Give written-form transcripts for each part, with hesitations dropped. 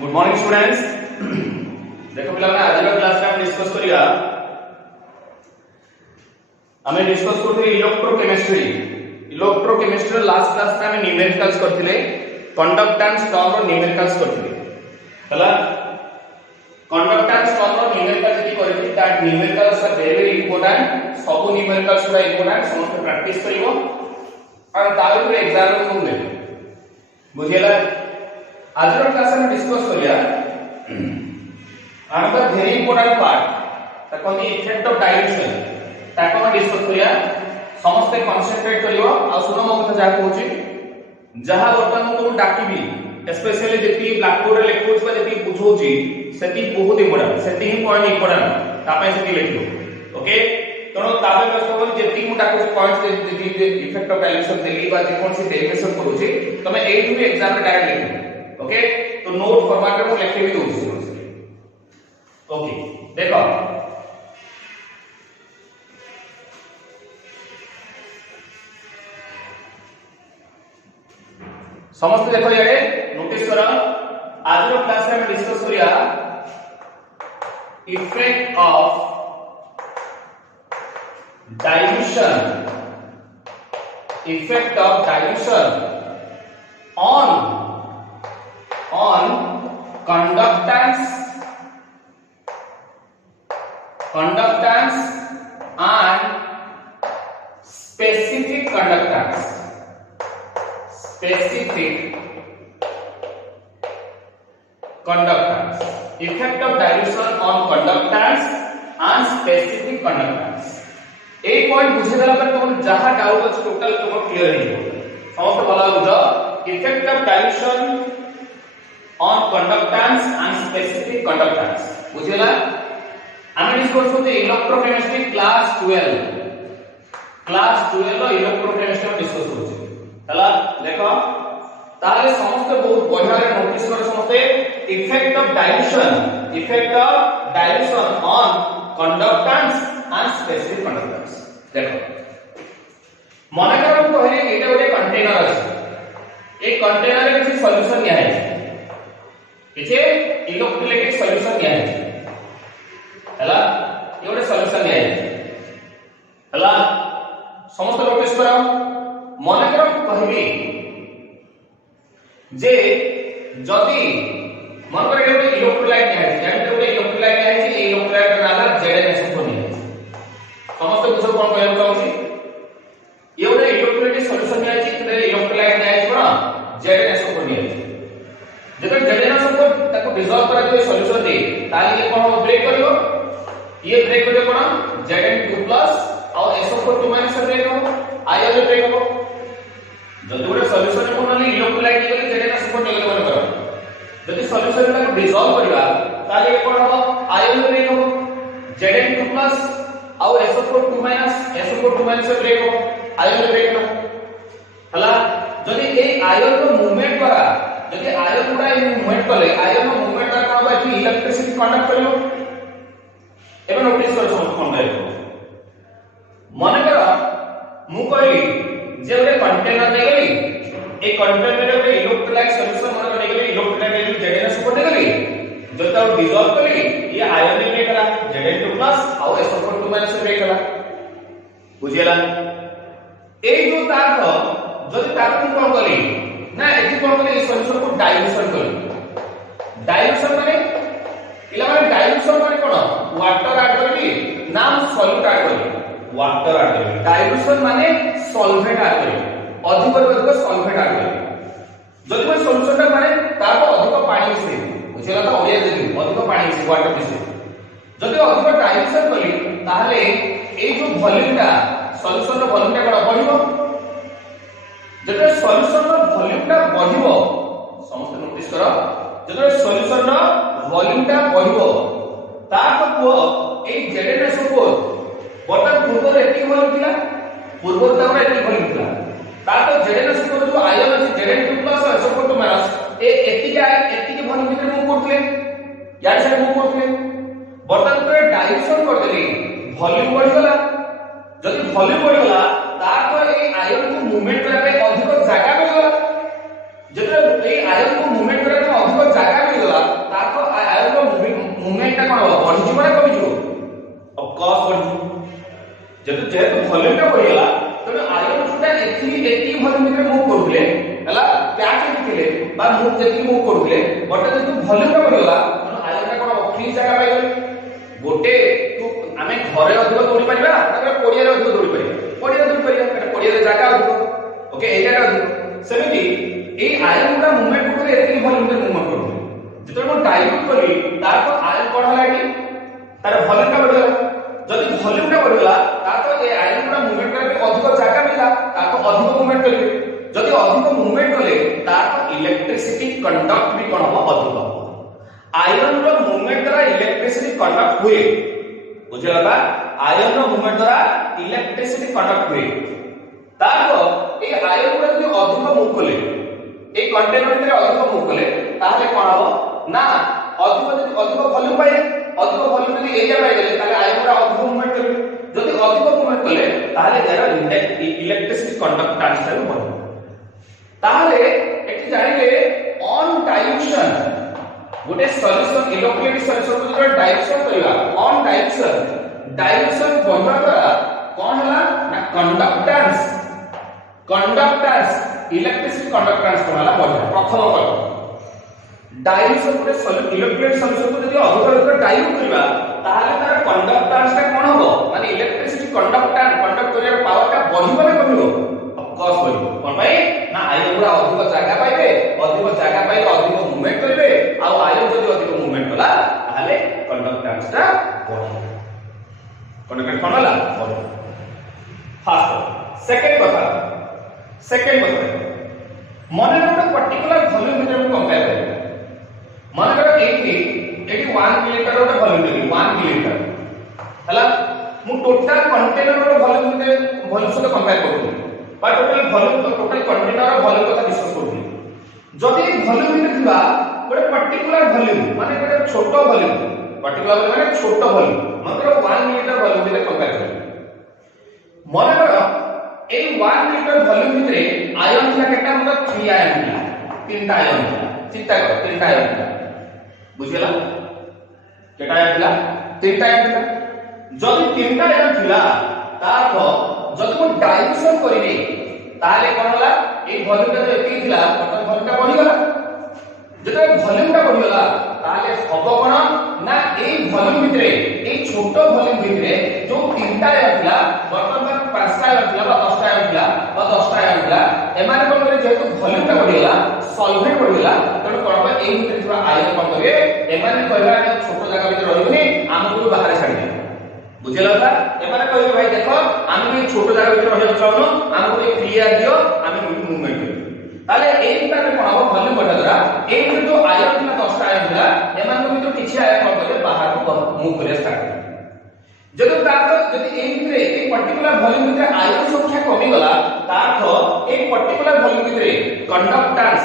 Good morning students. देखो पिला आज क्लास में डिस्कस करिया हमें डिस्कस करथि इलेक्ट्रोकेमिस्ट्री लास्ट क्लास में हमें न्यूमेरिकल्स करथिले कंडक्टेंस टर्म रो न्यूमेरिकल्स करथिले हला कंडक्टेंस टर्म रो न्यूमेरिकल्स की करथि that numericals are very very important सब न्यूमेरिकल्स पूरा इंपोर्टेंट समस्त प्रैक्टिस करिवो और तावे पूरे एग्जाम में तुम दे बुझियला आज क्लास में डिस्कस करिया अनदर वेरी इंपोर्टेंट पार्ट ताको द इफेक्ट ऑफ डाइल्यूशन ताको हम डिस्कस करिया समस्त कंसंट्रेट करियो आ सुनो मो कथा जा कहूची जहा वर्तमान तुम डाकिबी स्पेशली जेती ब्लैक बोर्ड रे लिखौछ बा जेती बुझौची सेती बहुत इंपोर्टेंट सेती ही पॉइंट इंपोर्टेंट तापे सेती लिखियो ओके तनो ताबे कस्टमर जेती मु डाको पॉइंट्स जेती इफेक्ट ऑफ डाइल्यूशन देली बा जे कोन सी डेरिवेशन करूची तमे एई भी एग्जाम में डायरेक्ट लिखो ओके तो नोट फॉर्मेट में मैं लिख भी दूंगा ओके देखो समस्त देखो ये नोटिस करो आज रो क्लास में डिस्कस करिया effect of dilution on conductance and specific conductance effect of dilution on conductance and specific conductance एक पॉइंट बुझे देला पर तुम जहां डाउट अछि टोटल तुम क्लियर हो समस्त भला बुझो effect of dilution on conductance and specific conductance बुझिला हम डिस्कस करते इलेक्ट्रोकेमिस्ट्री क्लास 12 रो इलेक्ट्रोकेमिस्ट्री में डिस्कस करते हला देखो ताले समस्त बहुत बढ़िया रे नोटिस कर समस्त effect of dilution on conductance and specific conductance देखो माने करो कहले एटा गोटे कंटेनर अछि ए कंटेनर रे किछि सॉल्यूशन या है किसे इलेक्ट्रोलाइटिक सॉल्यूशन क्या है हला ये गोटे सॉल्यूशन क्या है हला समस्त नोटिस करो माने करो कहबी जे जदी मन करे गोटे इलेक्ट्रोलाइट क्या है जानि गोटे इलेक्ट्रोलाइट क्या है जे इलेक्ट्रोलाइट नाला ZnSO4 नहीं है समस्त बुझो कोन कहब चाहूची ये गोटे इलेक्ट्रोलाइटिक सॉल्यूशन क्या है जे इलेक्ट्रोलाइट क्या है कोन ZnSO4 नहीं है जब ZnSO4 ताको डिसॉल्व करा दियो सॉल्यूशन दे ताली ये कोन ब्रेक करियो ये ब्रेक करियो कोन Zn2+ और SO4 से ब्रेक हो आयन ब्रेक हो जब गोटे सॉल्यूशन कोन ले इलेक्ट्रोलाइट के ZnSO4 नेगेटिव मन करो जब सॉल्यूशन ताको डिसॉल्व करिवा ताली ये कोन हो आयन ब्रेक हो Zn2+ और SO4 से ब्रेक हो आयन ब्रेक हो हला जदी ए आयन को मूवमेंट करा जदि आयन पूरा मूवमेंट कले आयन मूवमेंट का कोन बाकी इलेक्ट्रिसिटी कंडक्ट करियो एबे नोटिस कर समझ कोन करियो माने कर मु कहली जे ओरे कंटेनर दे गली ए कंटेनर रे इलेक्ट्रोलाइट सॉल्यूशन मन कर गली इलेक्ट्रोलाइट ZnSO4 दे गली जब तक डिसॉल्व कली ये आयन ने ब्रेक करा Zn2+ और SO4 से ब्रेक करा बुझियला ए जो तार जदि तार कोन कली ना एथि कोन करे सॉल्यूशन को डाइल्यूशन कर डाइल्यूशन माने इला माने डाइल्यूशन माने कोन वाटर ऐड करली नाम सॉल्यूट ऐड करली वाटर ऐड करली डाइल्यूशन माने सॉल्वेंट ऐड करली अधिक सॉल्वेंट ऐड करली जदि कोन सॉल्यूशन ता माने ताको अधिक पानी मिसे बुझिला त ओरिया जदि अधिक पानी मिसे वाटर मिसे जदि अधिक डाइल्यूशन करली ताहले ए जो वॉल्यूमटा सॉल्यूशन रो वॉल्यूमटा कोन बढ़िबो जब सॉल्यूशन रो वॉल्यूमटा बढ़िबो समस्त नोटिस करो जब सॉल्यूशन रो वॉल्यूमटा बढ़िबो ताको को ए ZnSO4 बटन पूर्व एटी वॉल्यूम थिला पूर्व तावर एटी वॉल्यूम थिला ताको ZnSO4 जो आयन अछि Zn2+ और SO4 ए एटी वॉल्यूम भीतर मूव करथले यार से मूव करथले बटन पर डाइल्यूशन करथले वॉल्यूम बढ़ गला जदि वॉल्यूम बढ़ गला ताको ए आयन को मूवमेंट करा पे अधिक जागा मिलला जब ए आयन को मूवमेंट करा पे अधिक जागा मिलला ଥିଲେ বা মুভ যেତିକି মুভ କରୁଥିଲେ ଗୋଟେ ଯଦି ଭଲ୍ୟୁମ ଟା ବଢିଗଲା ମାନେ ଆୟନ ଟା କଣ ଫ୍ରି ଜାଗା ପାଇଗଲେ ଗୋଟେ ଆମେ ଘରେ ଅଧିକ ଦୌଡ଼ି ପାରିବା ତାପରେ ପଡ଼ିଆରେ ଅଧିକ ଦୌଡ଼ି ପାରିବା ପଡ଼ିଆରେ ଦୌଡ଼ି ପାରିବା କାରଣ ପଡ଼ିଆରେ ଜାଗା ଅଧିକ ଓକେ ଏରିଆଟା ଅଧିକ ସେମିତି এই আয়ন গুলা মুভমেন্ট করে এতিকি ভলিউম তে মুভমেন্ট করবে যেতବେଳେ ମୁଁ ডাইল্ୟୁট করি তারপর আয়ন কোন হলা কি তার ভলিউমটা বড়িগলা যদি ভলিউমটা বড়িগলা তারপর এই আয়ন গুলা মুভমেন্ট করতে অধিক জায়গা মিলা তারপর অধিক মুভমেন্ট করবে যদি অধিক মুভমেন্ট কলে তারপর ইলেকট্রিসিটি কন্ডক্ট भी কোন হবে অধিক আয়ন র মুভমেন্ট দ্বারা ইলেকট্রিসিটি কন্ডক্ট हुए বুঝলা বা আয়ন র মুভমেন্ট দ্বারা ইলেকট্রিসিটি কন্ডক্ট हुए তারপর এই আয়ন গুলা যদি অধিক মুভ করলে এই কন্টেনার ভিতরে অধিক মুভ করলে তাহলে কোন হবে না অধিক ভলিউম পাই অধিক ভলিউম যদি এরিয়া পাই গেলে তাহলে আয়নরা অধিক মুভমেন্ট করবে যদি অধিক মুভমেন্ট করলে তাহলে এর ইলেকট্রিসিটি কন্ডাক্ট্যান্স টা বড় তাহলে এটি জানিলে অন ডাইলুশন গোটে সলিউশন ইলেকট্রোলাইট সলিউশন को जो डाइल्यूशन करिवा ऑन डाइल्यूशन बढ़वा द्वारा कोन हला ना कंडक्टेंस इलेक्ट्रिसिटी कंडक्टेंस कोनला बढ़ा प्रथम कल डाइल्यूशन गोटे इलेक्ट्रोलाइट सॉल्यूशन को यदि अधिक डाइल्यूट करिवा ताहले तार कंडक्टेंस ता कोन होबो माने इलेक्ट्रिसिटी कंडक्ट करिया पावर ता बढ़िबो ना कमिबो ऑफ कोर्स बढ़िबो कोन भाई ना आयन गुडा अधिक जागा पाइबे अधिक जागा पाइले अधिक मूवमेंट करिवे आ आयन जदि अधिक मूवमेंट कला ताहले कंडक्टेंस ता बढ़िबो कंडक्टेंस कोनला बढ़िबो फास्ट सेकंड কথা মনে একটা পার্টিকুলার ভলিউম ভিতরে আমি কম্পেয়ার করি মনে করো এটি 1 মিলিলিটার একটা ভলিউম দেবি 1 মিলিলিটার হলা মু টোটাল কন্টেনার র ভলিউম ভিতরে ভলিউম সাথে কম্পেয়ার করছি বা টোটাল কন্টেনার র ভলিউম কথা ডিসকাস করছি যদি ভলিউম ভিতরে থিবা ଗୋଟେ পার্টিকুলার ভলিউম মানে ଗୋଟେ ছোট ভলিউম পার্টিকুলার মানে ছোট ভলিউম মনে করো 1 মিলিলিটার ভলিউম ভিতরে কম্পেয়ার করি মনে করো এই 1 লিটার ভলিউম ভিতরে আয়ন ଥିଲା কেটা মত 3 আয়ন ଥିଲା তিনটা আয়ন ଥିଲା চিন্তা কর তিনটা আয়ন ଥିଲା বুঝিলা কেটা আয়ন ଥିଲା তিনটা আয়ন ଥିଲା যদি তিনটা আয়ন ଥିଲା তারপর যদি মু ডাইলুশন করিনি তাহলে কোন হলা এই ভলিউমটা তো এতি ଥିଲା তখন ভলিউমটা বঢ়ি গলা যেটা ভলিউমটা বঢ়ি গলা তাহলে হব কোন না এই ভলিউম ভিতরে এই ছোট ভলিউম ভিতরে যে তিনটা আয়ন ଥିଲା বর্তমান 5টা আয়ন ଥିଲା বা 10টা আয়ন ଥିଲା বা 10টা আয়ন ଥିଲା এমানে কোন করে যেহেতু ভলিউমটা বঢ়ি গলা সলভেন্ট বঢ়ি গলা তখন কোন হবে এই ভিতরে ଥିବା আয়ন কোন করে এমানে কইবা যে ছোট জায়গা ভিতরে রহিবনি আমକୁ বাহারে ছাড়ি দে বুঝিলা কথা এমানে কইবে ভাই দেখো আমি এই ছোট জায়গা ভিতরে রহিবা চাওনো আমକୁ এই ক্লিয়ার দিও আমি মুভমেন্ট করি তাহলে এইটা কোন হবে ভলিউম বঢ়া দ্বারা এই ভিতরে যে আয়ন ଥିଲା 10টা আয়ন ଥିଲା এমানক ভিতরে কিছু আয়ন কোন করে বাহারକୁ মুভ করে স্টার্ট যদি তারপর যদি এই ভিতরে এই পার্টিকুলার ভলিউম ভিতরে আয়ন সংখ্যা কমি গলা তারপর এই পার্টিকুলার ভলিউম ভিতরে কন্ডাক্ট্যান্স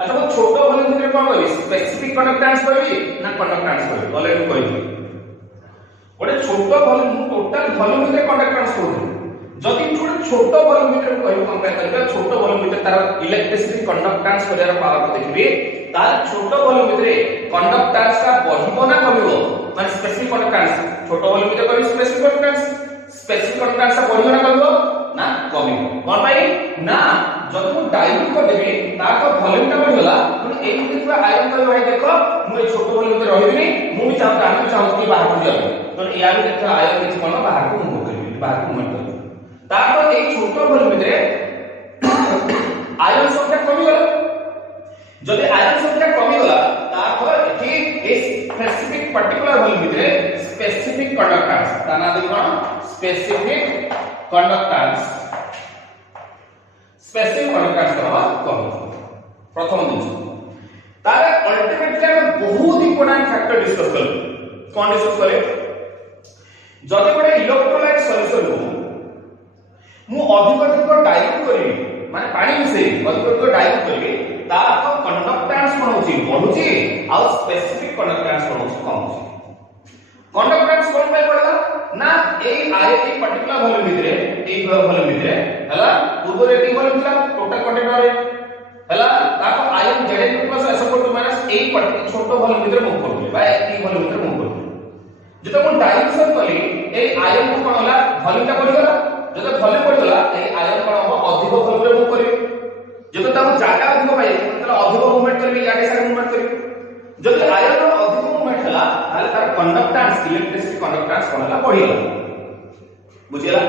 অথবা ছোট ভলিউম ভিতরে কোন কইবি স্পেসিফিক কন্ডাক্ট্যান্স কইবি না কন্ডাক্ট্যান্স কইবি অলরেডি কইবি ওটা ছোট ভলিউম টোটাল ভলিউম ভিতরে কন্ডাক্ট্যান্স কইবি যদি ছোট ভলিউম ভিতরে কইবি কম্পেয়ার করিবা ছোট ভলিউম ভিতরে তার ইলেকট্রিসিটি কন্ডাক্ট্যান্স করিয়ার পাওয়ার দেখিবি তার ছোট ভলিউম ভিতরে কন্ডাক্ট্যান্স কা বঢ়িব না কমিব মানে স্পেসিফিক কন্ডাক্ট্যান্স ছোট ভলিউম ভিতরে কইবি স্পেসিফিক কন্ডাক্ট্যান্স বঢ়িব না কমিব না কমিব কোন ভাই না যদি মু ডাইল্যুট করে দেবি তারপর ভলিউমটা বঢ়ি গলা মানে এই ভিতরে পুরা আয়ন কই ভাই দেখো মু এই ছোট ভলিউম ভিতরে রহিবিনি মু বি চাও আমি চাও কি বাহার কো যাবে তো ইয়া ভিতরে আয়ন কিছু কোন বাহার কো মুভ করিবি বাহার কো মুভ করিবি তারপর এই ছোট ভলিউম ভিতরে আয়ন সংখ্যা কমি গলা যদি আয়ন সংখ্যা কমি গলা তারপর এটি এই স্পেসিফিক পার্টিকুলার ভলিউম ভিতরে স্পেসিফিক কন্ডাক্ট্যান্স তার নাম দেখো স্পেসিফিক কন্ডাক্ট্যান্স হওয়া কম প্রথম জিনিস তার আলটিমেটলি আমরা বহুত ইম্পর্টেন্ট ফ্যাক্টর ডিসকাস করব কোন ডিসকাস করে যদি গোটে ইলেক্ট্রোলাইট সলিউশন কো মু অধিক ডাইল্যুট করিবি মানে পানি মিশাই অধিক ডাইল্যুট করিবি তার কন্ডাক্ট্যান্স কোন হচ্ছে বঢ়ুছি আর স্পেসিফিক কন্ডাক্ট্যান্স কোন হচ্ছে কম হচ্ছে কন্ডাক্ট্যান্স কোন পাই পড়লা না এই এই পার্টিকুলার ভলিউম ভিতরে এই ভলিউম ভিতরে হলা পূর্বরে এটি ভলিউম ছিল টোটাল কন্টেনারে হলা তারপর ion Z plus S equal to minus এই ছোট ভলিউম ভিতরে মুভ করবে বা এই ভলিউম ভিতরে মুভ করবে যেটা কোন ডাইলুশন কলি এই আয়ন কোন হলা ভলিউমটা বঢ়ি গলা যেটা ভলিউম বঢ়ি গলা এই আয়ন কোন হবে অধিক ভলিউমে মুভ করবে যেটা তার জায়গা ଅଧିକ পাই कंडक्टेंस इलेक्ट्रिसिटी कंडक्टेंस कोन होला बढ़िला बुझिला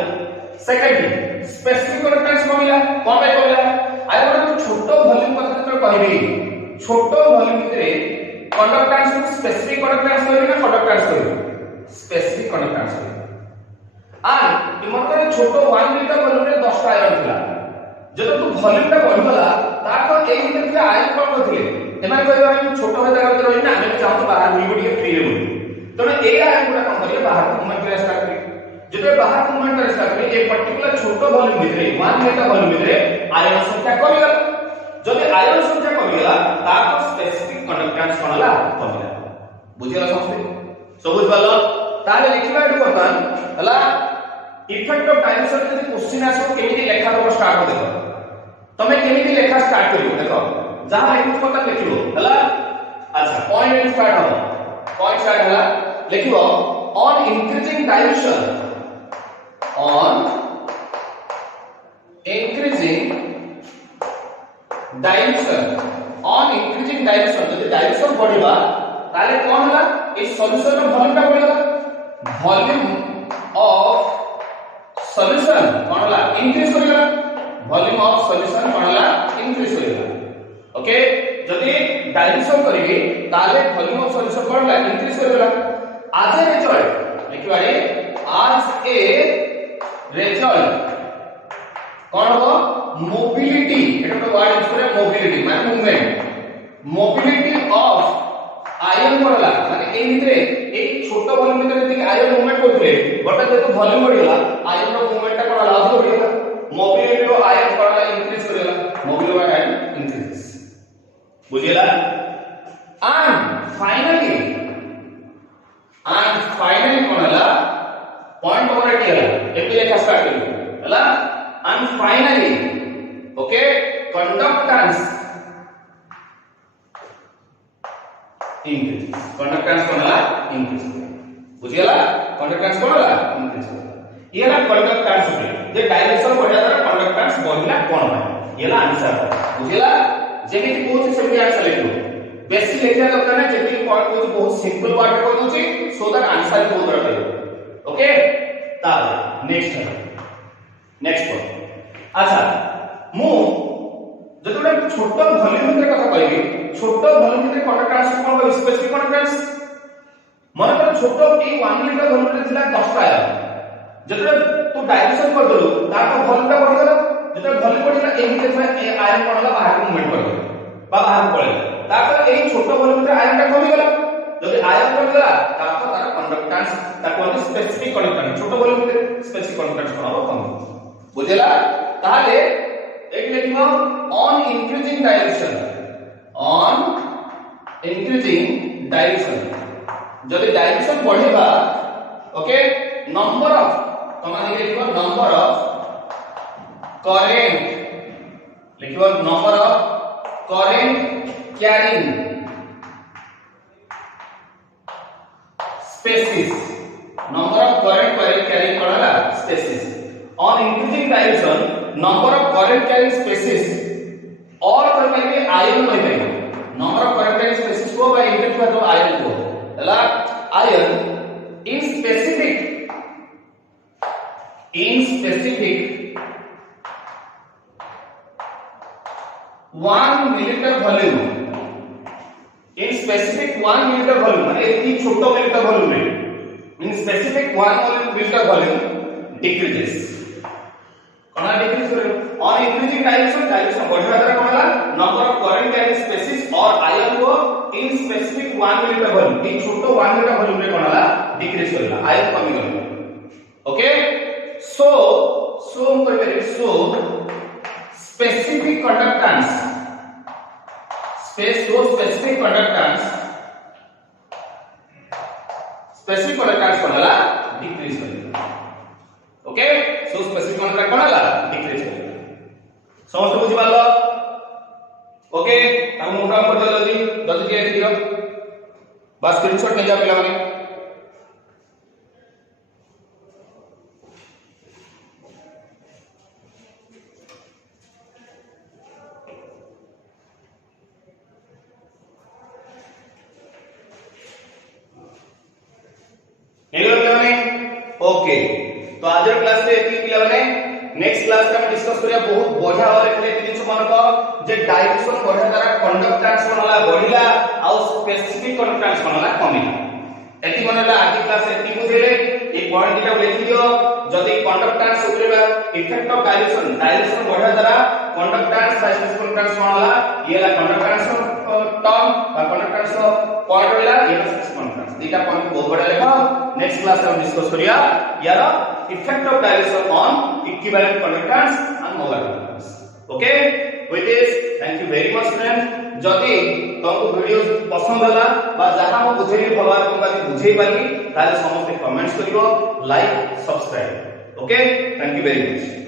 सेकंड थिंग स्पेसिफिक कंडक्टेंस बढ़िला कोन पे बढ़िला आइ गोटे छोटो वॉल्यूम कथा तो कहबी छोटो वॉल्यूम भितरे कंडक्टेंस को स्पेसिफिक कंडक्टेंस कहबी ना कंडक्टेंस कहबी स्पेसिफिक कंडक्टेंस कहबी আর ইমনরে ছোট 1 লিটার ভলিউমে 10 টা আয়ন ଥିଲା যেটা তো ভলিউমটা বঢ়িগলা তারপর এই ভিতরে ଥିବା আয়ন কোন করଥିଲେ এমানে কইবা আমি ছোট হয়ে জায়গা ভিতরে রহি না আমি চাহতো বাহার বুলিব ଟିକେ ফ্রি রে বলি তবে এই আয়ন গুলা কোন করিয়ে বাহার মুভমেন্ট করে স্টার্ট করি যেটা বাহার মুভমেন্ট করে স্টার্ট করি এই পার্টিকুলার ছোট ভলিউম ভিতরে 1 লিটার ভলিউম ভিতরে আয়ন সংখ্যা কমি গলা যদি আয়ন সংখ্যা কমি গলা তারপর স্পেসিফিক কন্ডাক্টেন্স কোন হলা কমি গলা বুঝিলা সমস্ত সবুজ ভালো তাহলে লিখিবা এটু বর্তমান হলা इफेक्ट ऑफ डायमेंशन जदि क्वेश्चन आसो केमिति लेखा तो स्टार्ट हो देखो तमे केमिति लेखा स्टार्ट करियो देखो जहां लिखु पता लिखिबो हला अच्छा पॉइंट स्टार्ट हो पॉइंट स्टार्ट हला लिखिबो on increasing dimension on increasing dimension on increasing dimension जदि डायमेंशन बढ़िबा ताले कोन हला ए सॉल्यूशन रो वॉल्यूम टा बढ़िबा वॉल्यूम ऑफ सॉल्यूशन कोनला इंक्रीज करिला वॉल्यूम ऑफ सॉल्यूशन कोनला इंक्रीज करिला ओके जदी डायमेंशन करिवे ताले वॉल्यूम ऑफ सॉल्यूशन कोनला इंक्रीज करिला आज ए रिजल्ट लिखिबारे आज ए रिजल्ट कोन हो मोबिलिटी एटा तो वर्ड यूज करे मोबिलिटी माने मूवमेंट मोबिलिटी ऑफ आयन कोनला माने ए भितरे ए छोट वॉल्यूम भितरे जति आयन मूवमेंट करथले बट जेतो वॉल्यूम बढ़िला आयन रो मूवमेंट टा कोनला अधिक बढ़िला मोबिलिटी ऑफ आयन कोनला इंक्रीज करिला मोबिलिटी ऑफ आयन इंक्रीज बुझिला एंड फाइनली कोनला पॉइंट ओवर एटिला एपि लेखा स्टार्ट करियो हला and finally okay conductance increase conductance कोनला इंक्रीज बुझिला कंडक्टेंस कोनला इंक्रीज येला कंडक्टेंस पे जे डायमेंशन बढ़िया तर कंडक्टेंस बढ़िला कोन है येला आंसर बुझिला जेमिति कोच सेमिति आंसर लिखो बेसी लेखा दरकार ना जेति पॉइंट कोच बहुत सिंपल वर्ड को दोची सो दैट आंसर बहुत बड़ा है ओके ता नेक्स्ट पॉइंट अच्छा मु जतोडा छोट वॉल्यूम भितर कथा कहबी छोट वॉल्यूम भितर कंडक्टेंस कोन कहबी स्पेसिफिक कंडक्टेंस मन कर छोट ए 1 लिटर वॉल्यूम रे थिला 10 टा आयन जतोडा तू डायमेंशन कर दलो ताको वॉल्यूम टा बढ़ि गला जतोडा वॉल्यूम बढ़िला ए भितर था ए आयन कोनला बाहर मूवमेंट कर बा बाहर पळे तापर ए छोट वॉल्यूम भितर आयन टा कमी गला जदि आयन कमी गला तापर तार कंडक्टेंस ताको हम स्पेसिफिक कंडक्टेंस छोट वॉल्यूम भितर स्पेसिफिक कंडक्टेंस कोन हो कम बुझिला ताले एक लिखिबो ऑन इंक्रीजिंग डायरेक्शन जदि डायरेक्शन बढ़िबा ओके नंबर ऑफ तमाने लिखिबो नंबर ऑफ करेंट लिखिबो number of current carrying species number of current carrying कोनला species on increasing direction number of current carrying species और करके आयन होय number of current carrying species को by increase कर दो आयन को हला ion in specific 1 millimetre volume in specific 1 millimetre volume माने इतनी छोटा मिलीमीटर वॉल्यूम में in specific 1 millimetre volume decreases कोना डिक्रीज करे ऑन इंक्रीजिंग डायरेक्शन बढ़िया तरह कोनला number of current carrying species और आयन को in specific 1 millimetre volume in छोटो 1 मिलीमीटर वॉल्यूम में कोनला डिक्रीज करला आयन कमी गला okay so specific conductance specific conductance कोनला डिक्रीज करला ओके सो स्पेसिफिक कंडक्टेंस कोनला डिक्रीज करला समस्त बुझि पालो ओके हम मोटा कर जल्दी जल्दी दियो बस स्क्रीनशॉट ले जा पिला माने ओके तो आज क्लास रे एती पिला माने नेक्स्ट क्लास रे हम डिस्कस करिया बहुत बढ़िया वाले खेले दिन मन को जे डायरेक्शन बढ़िया द्वारा कंडक्टेंस बनला बढ़िला आ स्पेसिफिक कंडक्टेंस बनला कमिला एती मनला आज क्लास रे एती बुझेले ए पॉइंट दिटा लिखि दियो जदी कंडक्टेंस उपरेबा इफेक्ट ऑफ डायरेक्शन बढ़िया द्वारा कंडक्टेंस बाय स्पेसिफिक कंडक्टेंस बनला येला कंडक्टेंस टर्म बा कंडक्टेंस पॉइंट होला ये स्पेसिफिक कंडक्टेंस दीटा पॉइंट बहुत बड़ा लेखा नेक्स्ट क्लास रे हम डिस्कस करिया यार effect of direction on equivalent conductance and molar conductance. Okay, with this thank you very much friends. जदि तुमको वीडियो पसंद होला बा जहां हम बुझेली भवा किबा बुझेई पाली ताले समस्त कमेंट्स करियो like subscribe. Okay, thank you very much.